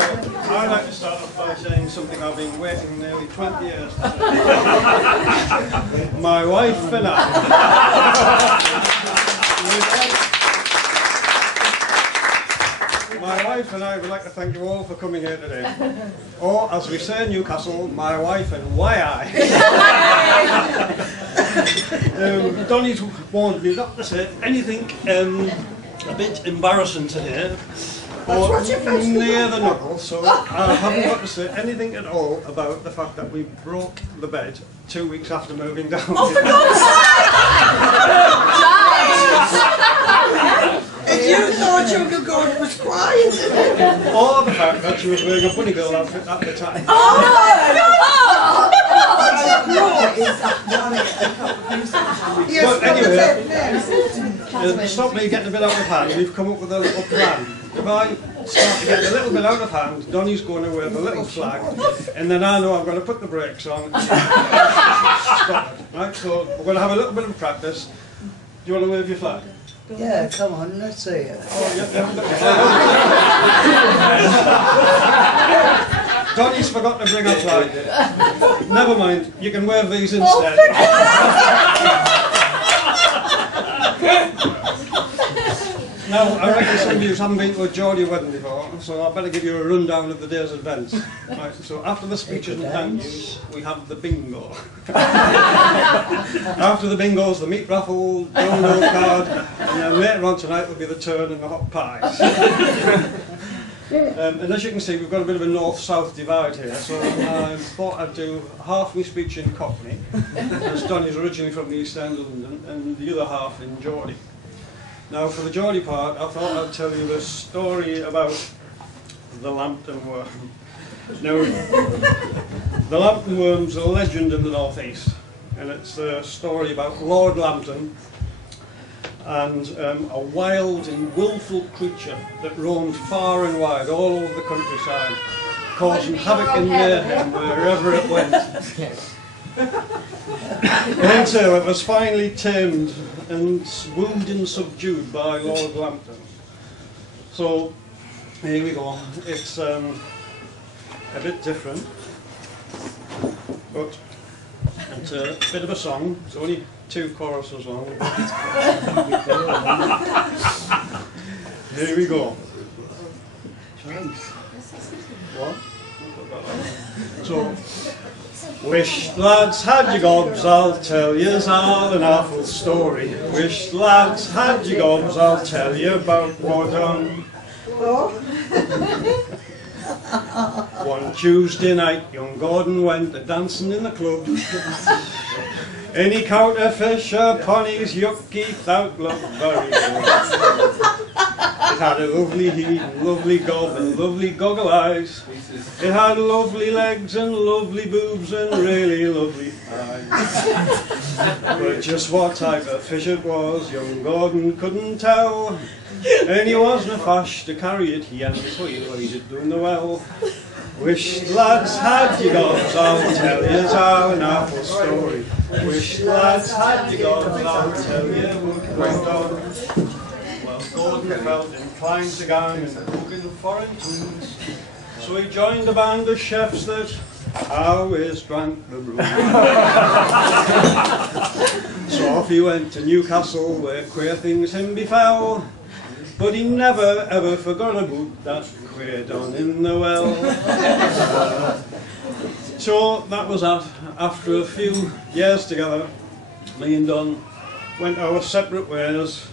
I'd like to start off by saying something I've been waiting nearly 20 years to say. My wife and I. My wife and I would like to thank you all for coming here today. Or, as we say in Newcastle, my wife and why I. Donnie's warned me not to say anything a bit embarrassing today. Or near the knuckle, so I haven't got to say anything at all about the fact that we broke the bed 2 weeks after moving down. Oh, for God's sake! If you thought Uncle Gordon was crying. Or the fact that she was wearing a bunny girl outfit at the time. Oh, But anyway, stop me getting a bit out of hand. We've come up with a little plan. If I start to get a little bit out of hand, Donnie's going to wave a little flag, and then I know I'm going to put the brakes on. Stop. Right, so we're going to have a little bit of practice. Do you want to wave your flag? Yeah, come on, let's see it. Oh, yeah, Donnie's forgot to bring a flag. Never mind, you can wave these instead. Now, I reckon some of you haven't been to a geordie wedding before, so I better give you a rundown of the day's events. Right, so after the speeches and thank yous, we have the bingo. After the bingo's the meat raffle, domino card, and then later on tonight will be the turn and the hot pies. And as you can see, we've got a bit of a north-south divide here, so I thought I'd do half my speech in Cockney, as Donnie's originally from the East End of London, and the other half in Geordie. Now, for the Geordie part, I thought I'd tell you the story about the Lambton worm. Now, the Lambton worm's a legend in the North East, and it's a story about Lord Lambton and a wild and willful creature that roamed far and wide all over the countryside, causing havoc and mayhem wherever it went. Until it was finally tamed and wooed and subdued by Lord Lambton. So, here we go. It's a bit different, but it's a bit of a song. It's only 2 choruses long. Here we go. What? So, wisht lads had your gobs, I'll tell yous all an awful story. Wisht lads had your gobs, I'll tell you about what done. One Tuesday night, young Gordon went a dancing in the club. And he caught a fish upon his yucky thought looked very good. It had a lovely head and lovely gob and lovely goggle eyes. It had lovely legs and lovely boobs and really lovely thighs. But just what type of fish it was, young Gordon couldn't tell. And he wasn't fash to carry it, he hadn't so he did doing the well. Wisht lads had your gobs, I'll tell yous all an awful story. Wisht lads had your gobs, I'll tell you what went on. Well, Gordon felt inclined to go and cook in foreign tunes, so he joined a band of chefs that always drank the brew. So off he went to Newcastle, where queer things him befell. But he never ever forgot about that queer don in the well. So that was that. After a few years together, me and Don went our separate ways,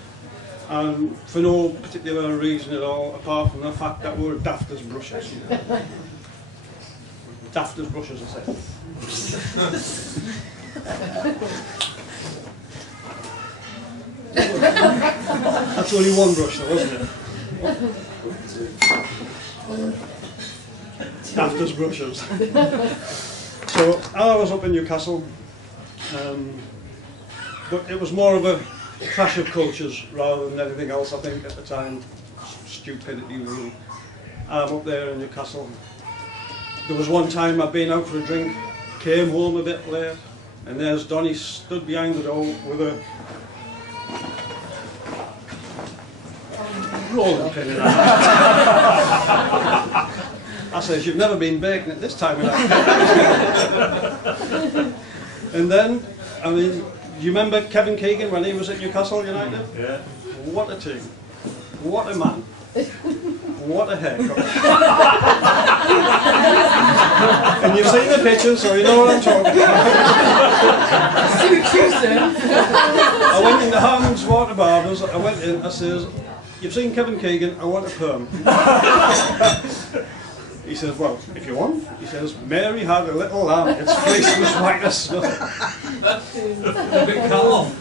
and for no particular reason at all, apart from the fact that we were daft as brushes. Daft as brushes, I say. That's only one brush though, isn't it? Daft as brushes. So I was up in Newcastle, but it was more of a clash of cultures rather than anything else, I think, at the time. Stupidity, really. I'm up there in Newcastle. There was one time I'd been out for a drink, came home a bit late, and there's Donnie stood behind the door with a rolling pin in her hand. I says, you've never been baking at this time of night. And then, I mean, you remember Kevin Keegan when he was at Newcastle United? Yeah. What a team. What a man. What a haircut. And you've seen the pictures, so you know what I'm talking about. I went into Harman's Water Barbers, I went in, I says, you've seen Kevin Keegan, I want a perm. He says, well, if you want, he says, Mary had a little lamb, its fleece was white as snow. A bit cut off.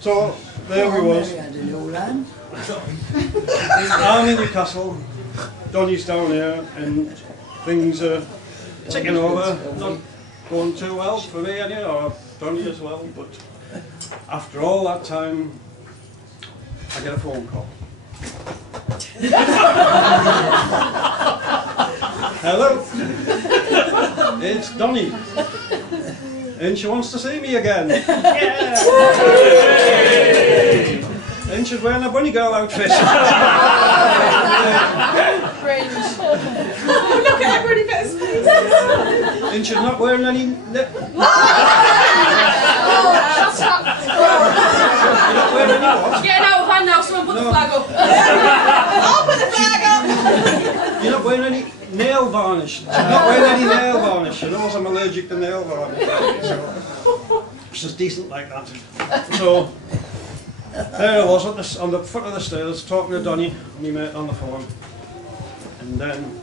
So, there we was. Mary had a little lamb. I'm in Newcastle, Donny's down here, and things are ticking over, not going too well for me anyway, or Donny as well, but after all that time, I get a phone call. Hello, it's Donny, and she wants to see me again. Yeah. And she's wearing a bunny girl outfit. Oh, look at everybody better squeeze. And she's not wearing any... You're not wearing any what? Getting out of hand now, someone put the flag up. I'll put the flag up. You're not wearing any nail varnish. She's not wearing any nail varnish. She knows I'm allergic to nail varnish. So, she's decent like that. So, there I was on the foot of the stairs talking to Donny, my mate, on the phone. And then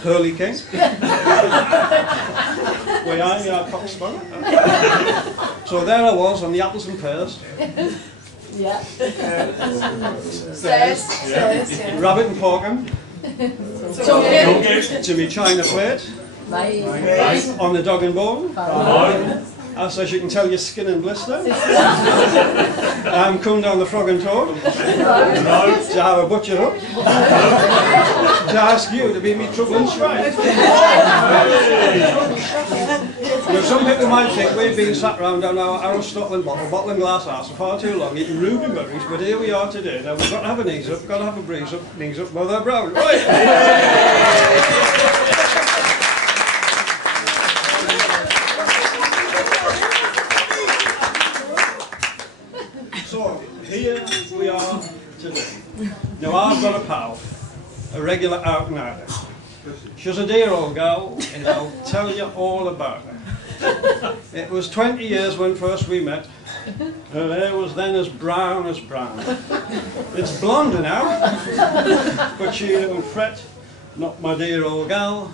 Hurley King. Where I am, Coxsparrow. So there I was on the apples and pears. Yeah. Stairs. Stairs. Rabbit and porkum. To me china plate. On the dog and bone. As you can tell, your skin and blister. Come down the frog and toad. To have a butcher up. To ask you to be me trouble and strife. Now, some people might think we've been sat round down our Aristotle bottle and glass house for far too long eating ruby berries, but here we are today. Now we've got to have a knees up, got to have a breeze up, knees up, mother brown. Right. So, here we are today. Now I've got a pal, a regular out and outer. She's a dear old girl, and I'll tell you all about her. It was 20 years when first we met. Her hair was then as brown as brown. It's blonde now, but she don't fret, not my dear old gal.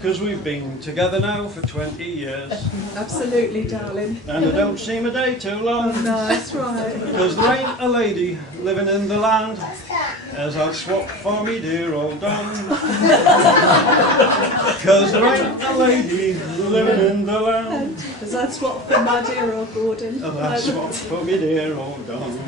Because we've been together now for 20 years. Absolutely, darling. And it don't seem a day too long. No, that's right. Because there ain't a lady living in the land as I'd swap for me dear old Don. Because there ain't a lady living in the land As I swap for my dear old Gordon. as I'd swap for me dear old Don.